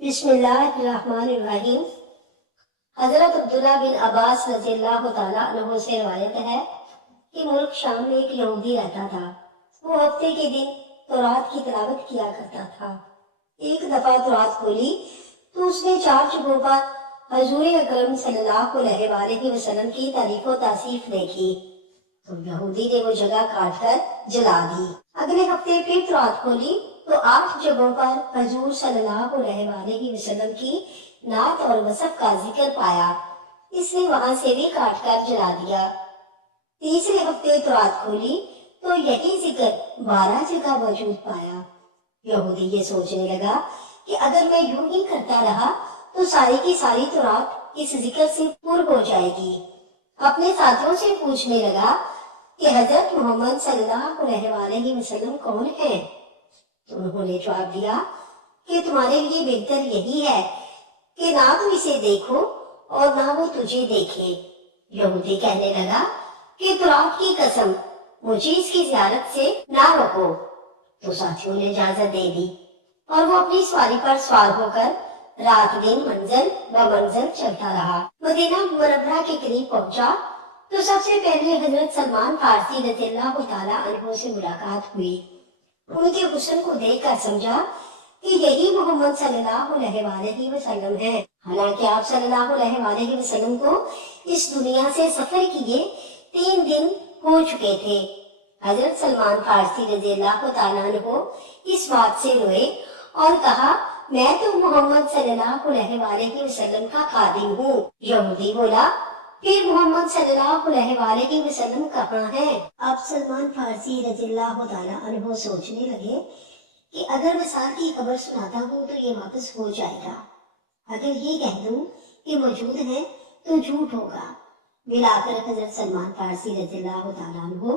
بسم اللہ الرحمن الرحیم۔ حضرت عبداللہ بن عباس رضی اللہ تعالیٰ عنہ سے روایت ہے کہ ملک شام میں ایک یہودی رہتا تھا۔ وہ ہفتے کے دن تورات کی تلاوت کیا کرتا تھا۔ ایک دفعہ تورات کھولی تو اس نے 4 جگہوں پر حضور اکرم صلی اللہ علیہ وآلہ وسلم کی تعریف و توصیف دیکھی تو یہودی نے وہ جگہ کاٹ کر جلا دی۔ اگلے ہفتے پھر تورات کھولی تو 8 جگہوں پر حضور صلی اللہ علیہ وآلہ وسلم کی نعت اور وصف کا ذکر پایا۔ اس نے وہاں سے بھی کاٹ کر جلا دیا۔ تیسرے ہفتے تورات کھولی تو یہی ذکر 12 جگہ موجود پایا۔ یہودی یہ سوچنے لگا کہ اگر میں یوں ہی کرتا رہا تو ساری کی ساری تورات اس ذکر سے پر ہو جائے گی۔ اپنے ساتھیوں سے پوچھنے لگا کہ حضرت محمد صلی اللہ علیہ وآلہ وسلم کون ہیں؟ تو انہوں نے جواب دیا کہ تمہارے لیے بہتر یہی ہے کہ نہ تم اسے دیکھو اور نہ وہ تجھے دیکھے۔ یہودی کہنے لگا کہ تورات کی قسم مجھے اس کی زیارت سے نہ روکو۔ تو ساتھیوں نے اجازت دے دی اور وہ اپنی سواری پر سوار ہو کر رات دن منزل و منزل چلتا رہا۔ مدینہ منورہ کے قریب پہنچا تو سب سے پہلے حضرت سلمان فارسی رضی اللہ تعالیٰ عنہ سے ملاقات ہوئی۔ ان کے حسن کو دیکھ کر سمجھا کہ یہی محمد صلی اللہ علیہ وآلہ وسلم ہے۔ حالانکہ آپ صلی اللہ علیہ وآلہ وسلم کو اس دنیا سے سفر کیے 3 دن ہو چکے تھے۔ حضرت سلمان فارسی رضی اللہ تعالیٰ عنہ اس بات سے روئے اور کہا میں تو محمد صلی اللہ علیہ وآلہ وسلم کا خادم ہوں۔ یہودی بولا پھر محمد صلی اللہ علیہ وآلہ وسلم کہاں ہے؟ اب سلمان فارسی رضی اللہ تعالیٰ عنہ سوچنے لگے کہ اگر وصال کی خبر سناتا ہوں تو یہ واپس ہو جائے گا، اگر یہ کہہ دوں کہ موجود ہے تو جھوٹ ہوگا۔ ملا کر حضرت سلمان فارسی رضی اللہ تعالیٰ عنہ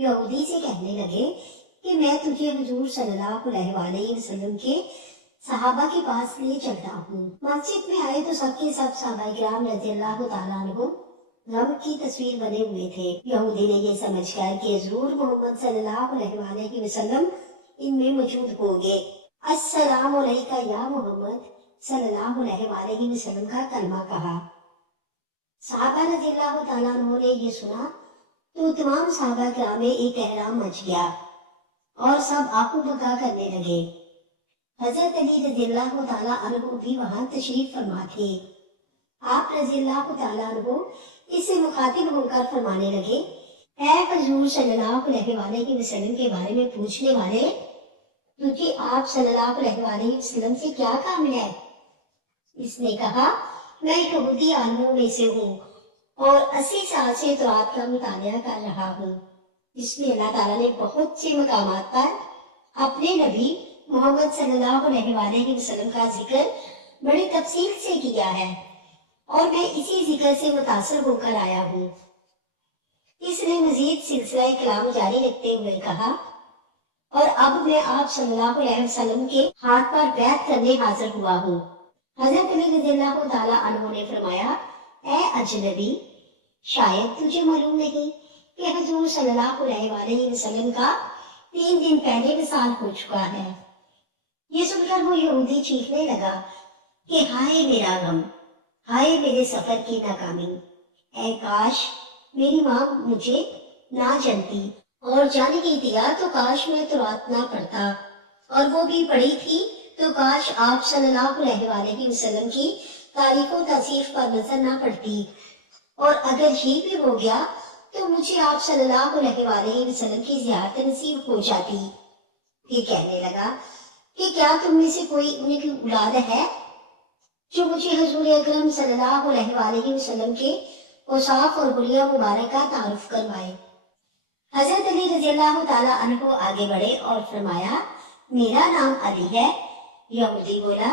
یہودی سے کہنے لگے کہ میں تجھے حضور صلی اللہ علیہ وآلہ وسلم کے صحابہ کے پاس لے چلتا ہوں۔ مسجد میں آئے تو سب کے سب صحابہ کرام رضی اللہ تعالیٰ عنہ رب کی تصویر بنے ہوئے تھے۔ یہودی نے یہ سمجھ کر کہ ضرور محمد صلی اللہ علیہ وآلہ وسلم ان میں موجود ہوں گے، السلام علیکہ یا محمد صلی اللہ علیہ وآلہ وسلم کا کلمہ کہا۔ صحابہ رضی اللہ تعالیٰ عنہ نے یہ سنا تو تمام صحابہ کرام میں ایک احرام مچ گیا اور سب آہو بکا کرنے لگے۔ حضرت علی رضی اللہ تعالیٰ عنہ بھی وہاں تشریف فرما تھے۔ آپ رضی اللہ تعالیٰ عنہ اس سے مخاطب ہو کر فرمانے لگے اے حضور صلی اللہ علیہ وآلہ وسلم کے بارے میں پوچھنے والے، تجھے آپ صلی اللہ علیہ وآلہ وسلم سے کیا کام ہے؟ اس نے کہا میں یہودی عالموں میں سے ہوں اور 80 سال سے تورات کا مطالعہ کر رہا ہوں۔ اس میں اللہ تعالیٰ نے بہت سے مقامات پر اپنے نبی محمد صلی اللہ علیہ وآلہ وسلم کا ذکر بڑی تفصیل سے کیا ہے اور میں اسی ذکر سے متاثر ہو کر آیا ہوں۔ اس نے مزید سلسلہ کلام جاری رکھتے ہوئے کہا اور اب میں آپ صلی اللہ علیہ وسلم کے ہاتھ پر بیعت کرنے حاضر ہوا ہوں۔ حضرت علی رضی اللہ تعالیٰ عنہ نے فرمایا اے اجنبی، شاید تجھے معلوم نہیں کہ حضور صلی اللہ علیہ وآلہ وسلم کا 3 دن پہلے وصال ہو چکا ہے۔ یہ سن کر وہ یہودی چیخنے لگا کہ ہائے میرا غم، ہائے میرے سفر کی ناکامی، اے کاش میری ماں مجھے نہ جانتی اور جان ہی دیا تو کاش میں تورات نہ پڑھتا، اور وہ بھی پڑھی تھی تو کاش آپ صلی اللہ علیہ وآلہ وسلم کی تعریف و توصیف پر نظر نہ پڑتی، اور اگر یہ بھی ہو گیا تو مجھے آپ صلی اللہ علیہ وآلہ وسلم کی زیارت نصیب ہو جاتی۔ پھر کہنے لگا کہ کیا تم میں سے کوئی ان کی اولاد ہے جو مجھے حضور اکرم صلی اللہ علیہ وآلہ وسلم کے اوصاف اور حلیہ مبارک کا تعارف کروائے؟ حضرت علی رضی اللہ تعالیٰ عنہ آگے بڑھے اور فرمایا میرا نام علی ہے۔ یہودی بولا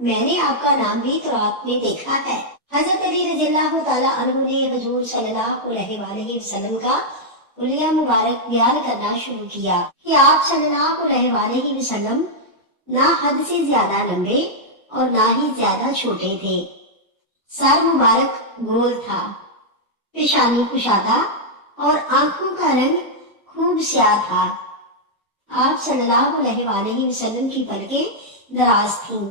میں نے آپ کا نام بھی تورات میں دیکھا ہے۔ حضرت علی رضی اللہ تعالیٰ عنہ نے حضور صلی اللہ علیہ وآلہ وسلم کا حلیہ مبارک بیان کرنا شروع کیا کہ آپ صلی اللہ علیہ وآلہ وسلم نہ حد سے زیادہ لمبے اور نہ ہی زیادہ چھوٹے تھے۔ سر مبارک گول تھا، پیشانی کشادہ اور آنکھوں کا رنگ خوب سیاہ تھا۔ آپ صلی اللہ علیہ وآلہ وسلم کی پلکیں دراز تھیں۔